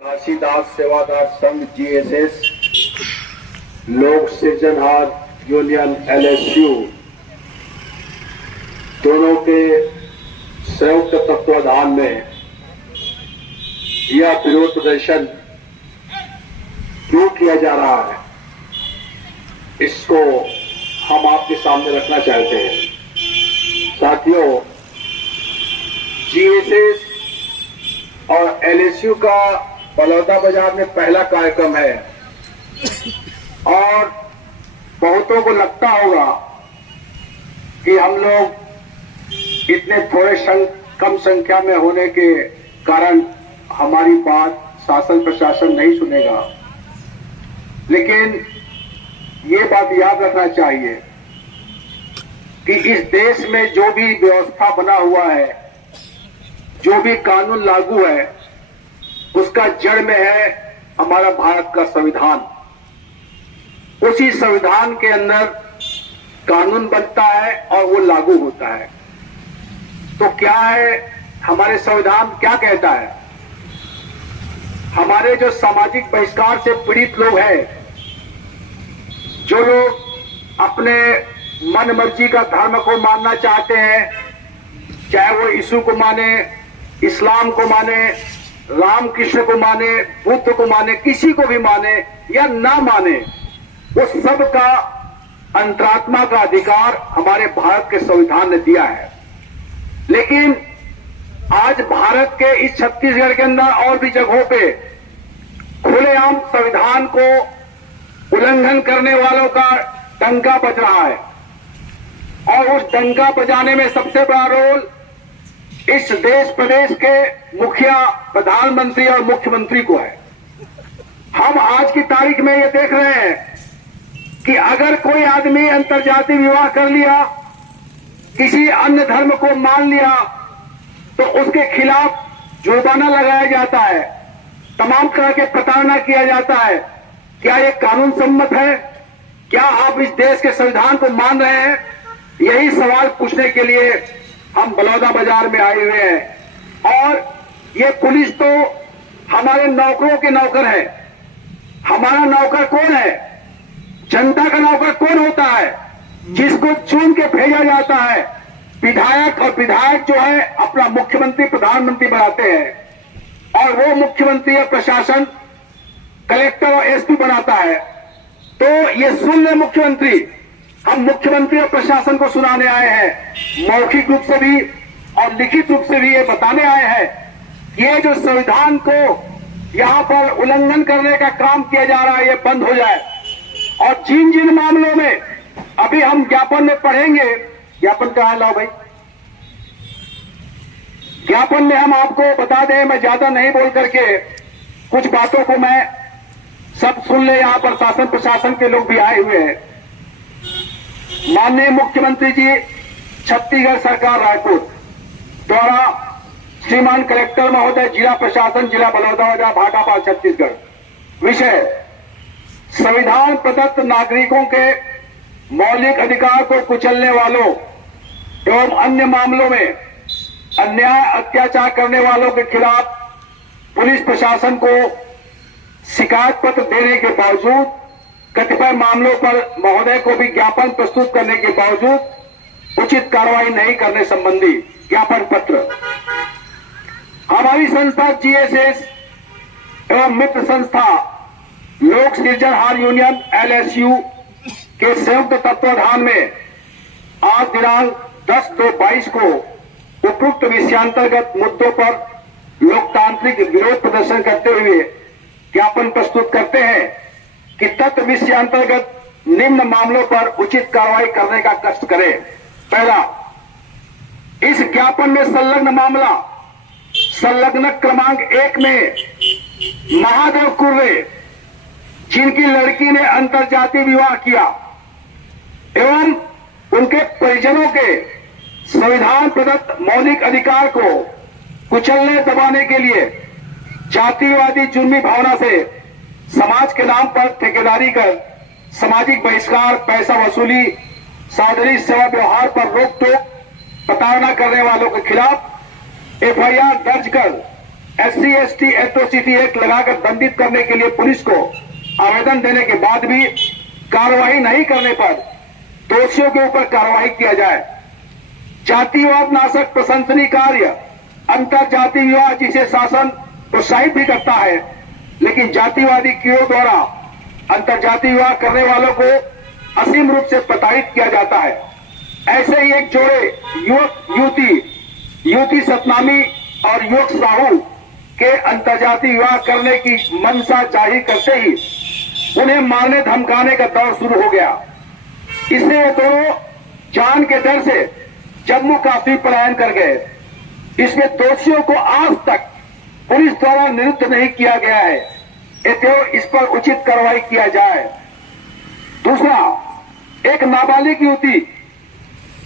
घासीदास सेवादार संघ जीएसएस, लोक सृजनहार यूनियन एलएसयू दोनों के संयुक्त तत्वाधान में यह विरोध प्रदर्शन क्यों किया जा रहा है, इसको हम आपके सामने रखना चाहते हैं। साथियों, जीएसएस और एलएसयू का बलौदाबाजार में पहला कार्यक्रम है और बहुतों को लगता होगा कि हम लोग इतने थोड़े कम संख्या में होने के कारण हमारी बात शासन प्रशासन नहीं सुनेगा, लेकिन ये बात याद रखना चाहिए कि इस देश में जो भी व्यवस्था बना हुआ है, जो भी कानून लागू है, उसका जड़ में है हमारा भारत का संविधान। उसी संविधान के अंदर कानून बनता है और वो लागू होता है। तो क्या है, हमारे संविधान क्या कहता है? हमारे जो सामाजिक बहिष्कार से पीड़ित लोग हैं, जो लोग अपने मन मर्जी का धर्म को मानना चाहते हैं, चाहे वो यीशु को माने, इस्लाम को माने, राम कृष्ण को माने, बुद्ध को माने, किसी को भी माने या ना माने, वो सब का अंतरात्मा का अधिकार हमारे भारत के संविधान ने दिया है। लेकिन आज भारत के इस छत्तीसगढ़ के अंदर और भी जगहों पे खुलेआम संविधान को उल्लंघन करने वालों का डंका बज रहा है और उस डंका बजाने में सबसे बड़ा रोल इस देश प्रदेश के मुखिया, प्रधानमंत्री और मुख्यमंत्री को है। हम आज की तारीख में ये देख रहे हैं कि अगर कोई आदमी अंतर्जातीय विवाह कर लिया, किसी अन्य धर्म को मान लिया, तो उसके खिलाफ जुर्माना लगाया जाता है, तमाम तरह के प्रताड़ना किया जाता है। क्या ये कानून सम्मत है? क्या आप इस देश के संविधान को मान रहे हैं? यही सवाल पूछने के लिए हम बलौदाबाजार में आए हुए हैं। और ये पुलिस तो हमारे नौकरों के नौकर है। हमारा नौकर कौन है? जनता का नौकर कौन होता है? जिसको चुन के भेजा जाता है विधायक, और विधायक जो है अपना मुख्यमंत्री प्रधानमंत्री बनाते हैं और वो मुख्यमंत्री और प्रशासन कलेक्टर और एसपी बनाता है। तो ये सुन ले मुख्यमंत्री, हम मुख्यमंत्री और प्रशासन को सुनाने आए हैं, मौखिक रूप से भी और लिखित रूप से भी ये बताने आए हैं कि ये जो संविधान को यहां पर उल्लंघन करने का काम किया जा रहा है, ये बंद हो जाए। और जिन जिन मामलों में अभी हम ज्ञापन में पढ़ेंगे, ज्ञापन कहां लाओ भाई, ज्ञापन में हम आपको बता दें, मैं ज्यादा नहीं बोल करके कुछ बातों को मैं सब सुन ले, यहां पर शासन प्रशासन के लोग भी आए हुए हैं। माननीय मुख्यमंत्री जी, छत्तीसगढ़ सरकार रायपुर द्वारा श्रीमान कलेक्टर महोदय, जिला प्रशासन, जिला बलौदाबाजार, भाटापाल, छत्तीसगढ़। विषय: संविधान प्रदत्त नागरिकों के मौलिक अधिकार को कुचलने वालों एवं अन्य मामलों में अन्याय अत्याचार करने वालों के खिलाफ पुलिस प्रशासन को शिकायत पत्र देने के बावजूद, कतिपय मामलों पर महोदय को भी ज्ञापन प्रस्तुत करने के बावजूद उचित कार्रवाई नहीं करने संबंधी ज्ञापन पत्र हमारी संस्था जीएसएस एवं मित्र संस्था लोक सृजनहार यूनियन एलएसयू के संयुक्त तत्वाधान में आज दिनांक 10/2/22 को उपयुक्त विषयांतर्गत मुद्दों पर लोकतांत्रिक विरोध प्रदर्शन करते हुए ज्ञापन प्रस्तुत करते हैं कि तत्व विषय अंतर्गत निम्न मामलों पर उचित कार्रवाई करने का कष्ट करें। पहला, इस ज्ञापन में संलग्न मामला संलग्न क्रमांक 1 में महादेव कुर्रे, जिनकी लड़की ने अंतर्जातीय विवाह किया एवं उनके परिजनों के संविधान प्रदत्त मौलिक अधिकार को कुचलने दबाने के लिए जातिवादी जुर्मी भावना से समाज के नाम पर ठेकेदारी कर सामाजिक बहिष्कार, पैसा वसूली, सार्वजनिक सेवा व्यवहार पर रोक टोक, प्रताड़ना करने वालों के खिलाफ एफआईआर दर्ज कर SC/ST एट्रोसिटी एक्ट लगाकर दंडित करने के लिए पुलिस को आवेदन देने के बाद भी कार्रवाई नहीं करने पर दोषियों के ऊपर कार्रवाई किया जाए। जातिवाद नाशक प्रशंसनीय कार्य अंतरजातीय विवाह जिसे शासन प्रोत्साहित भी करता है, लेकिन जातिवादी कीड़ों द्वारा अंतरजातीय विवाह करने वालों को असीम रूप से प्रताड़ित किया जाता है। ऐसे ही एक जोड़े युवती सतनामी और युवक साहू के अंतरजातीय विवाह करने की मंशा जाहिर करते ही उन्हें मारने धमकाने का दौर शुरू हो गया। इससे वो दोनों जान के डर से जम्मू काश्मीर पलायन कर गए। इसमें दोषियों को आज तक पुलिस द्वारा निरुद्ध नहीं किया गया है, अतः इस पर उचित कार्रवाई किया जाए। दूसरा, एक नाबालिग युवती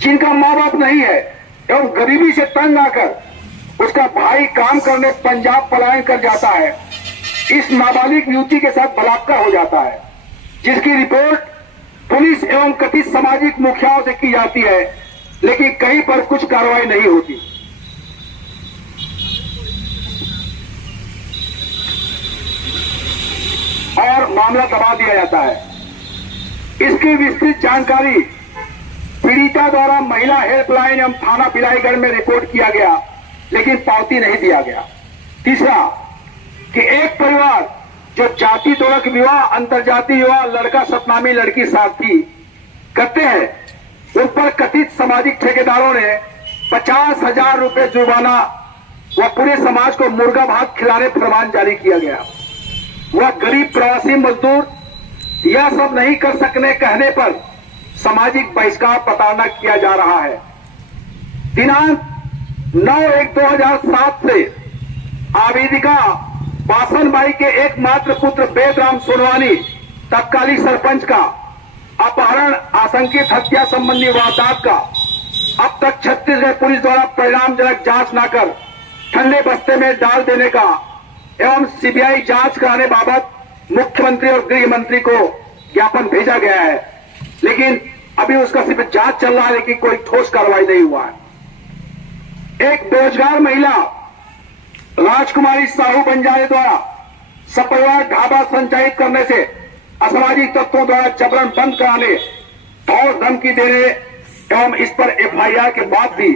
जिनका मां बाप नहीं है एवं गरीबी से तंग आकर उसका भाई काम करने पंजाब पलायन कर जाता है। इस नाबालिग युवती के साथ बलात्कार हो जाता है, जिसकी रिपोर्ट पुलिस एवं कथित सामाजिक मुखियाओं से की जाती है, लेकिन कहीं पर कुछ कार्रवाई नहीं होती। और मामला दबा दिया जाता है। इसकी विस्तृत जानकारी पीड़िता द्वारा महिला हेल्पलाइन एवं थाना पिलाईगढ़ में रिपोर्ट किया गया, लेकिन पावती नहीं दिया गया। तीसरा, कि एक परिवार जो जाति तोड़क विवाह अंतरजातीय विवाह लड़का सतनामी लड़की साथी करते हैं, उन पर कथित सामाजिक ठेकेदारों ने 50,000 रुपए जुर्माना व पूरे समाज को मुर्गा भात खिलाने फरमान जारी किया गया। वह गरीब प्रवासी मजदूर यह सब नहीं कर सकने कहने पर सामाजिक बहिष्कार प्रताड़ना किया जा रहा है। दिनांक 9/1/2007 से आवेदिका बासनबाई के एकमात्र पुत्र बेदराम सोनवानी तत्कालीन सरपंच का अपहरण आशंकित हत्या संबंधी वारदात का अब तक छत्तीसगढ़ पुलिस द्वारा परिणामजनक जांच न कर ठंडे बस्ते में डाल देने का एवं सीबीआई जांच कराने बाबत मुख्यमंत्री और गृह मंत्री को ज्ञापन भेजा गया है, लेकिन अभी उसका सिर्फ जांच चल रहा है, लेकिन कोई ठोस कार्रवाई नहीं हुआ है। एक बेरोजगार महिला राजकुमारी साहू बंजारे द्वारा सपरिवार ढाबा संचालित करने से असामाजिक तत्वों द्वारा जबरन बंद कराने और धमकी देने एवं इस पर FIR के बाद भी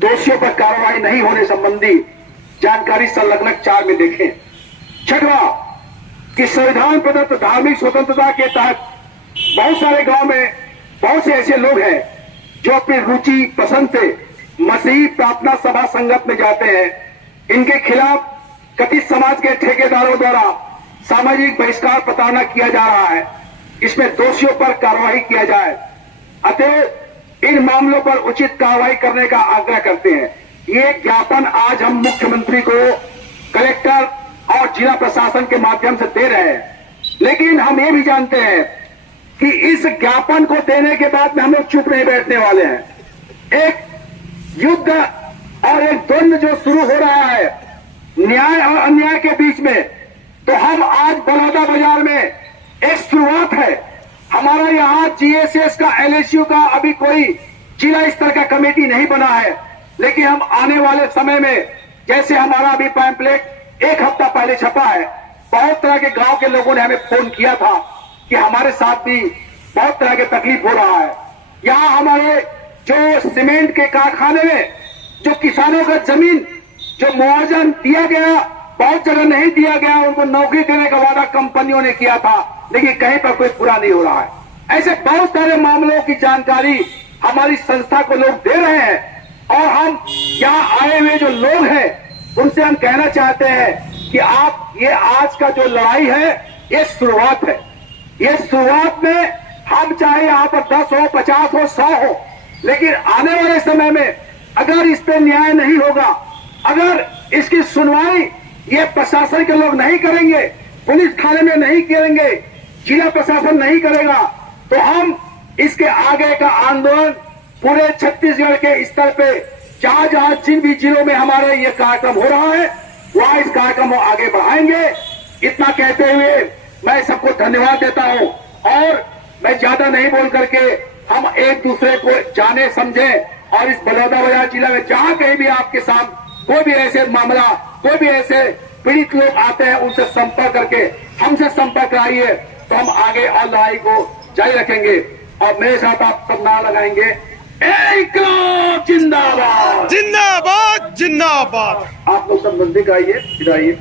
दोषियों पर कार्रवाई नहीं होने संबंधी जानकारी संलग्न 4 में देखें। छठवां, कि संविधान प्रदत्त धार्मिक स्वतंत्रता के तहत बहुत सारे गांव में बहुत से ऐसे लोग हैं जो अपनी रुचि पसंद से मसीही प्रार्थना सभा संगत में जाते हैं। इनके खिलाफ कथित समाज के ठेकेदारों द्वारा सामाजिक बहिष्कार प्रताड़ना किया जा रहा है। इसमें दोषियों पर कार्रवाई किया जाए। अतः इन मामलों पर उचित कार्रवाई करने का आग्रह करते हैं। ये ज्ञापन आज हम मुख्यमंत्री को, कलेक्टर और जिला प्रशासन के माध्यम से दे रहे हैं, लेकिन हम ये भी जानते हैं कि इस ज्ञापन को देने के बाद में हम लोग चुप नहीं बैठने वाले हैं। एक युद्ध और एक द्वंद्व जो शुरू हो रहा है न्याय और अन्याय के बीच में, तो हम आज बलौदा बाजार में एक शुरुआत है। हमारा यहाँ GSS का, LSU का अभी कोई जिला स्तर का कमेटी नहीं बना है, लेकिन हम आने वाले समय में, जैसे हमारा अभी पैम्पलेट 1 हफ्ता पहले छपा है, बहुत तरह के गांव के लोगों ने हमें फोन किया था कि हमारे साथ भी बहुत तरह के तकलीफ हो रहा है। यहाँ हमारे जो सीमेंट के कारखाने में जो किसानों का जमीन जो मुआवजा दिया गया, बहुत जगह नहीं दिया गया, उनको नौकरी देने का वादा कंपनियों ने किया था, लेकिन कहीं पर कोई पूरा नहीं हो रहा है। ऐसे बहुत सारे मामलों की जानकारी हमारी संस्था को लोग दे रहे हैं, और हम यहाँ आए हुए जो लोग हैं उनसे हम कहना चाहते हैं कि आप ये आज का जो लड़ाई है ये शुरुआत है। ये शुरुआत में हम चाहे यहाँ पर 10 हो, 50 हो, 100 हो, लेकिन आने वाले समय में अगर इस पे न्याय नहीं होगा, अगर इसकी सुनवाई ये प्रशासन के लोग नहीं करेंगे, पुलिस थाने में नहीं करेंगे, जिला प्रशासन नहीं करेगा, तो हम इसके आगे का आंदोलन पूरे छत्तीसगढ़ के स्तर पे जहां जहां जिन भी जिलों में हमारे ये कार्यक्रम हो रहा है वहां इस कार्यक्रम को आगे बढ़ाएंगे। इतना कहते हुए मैं सबको धन्यवाद देता हूं, और मैं ज्यादा नहीं बोल करके हम एक दूसरे को जाने समझे, और इस बलौदा बाजार जिला में जहां कहीं भी आपके साथ कोई भी ऐसे मामला, कोई भी ऐसे पीड़ित लोग आते हैं, उनसे संपर्क करके हमसे संपर्क कराइए, तो हम आगे और लड़ाई को जारी रखेंगे। और मेरे साथ आप सब नारा लगाएंगे, इंकलाब जिंदाबाद, जिंदाबाद जिंदाबाद। आप लोग सब नजदीक आइए, इधर आइए।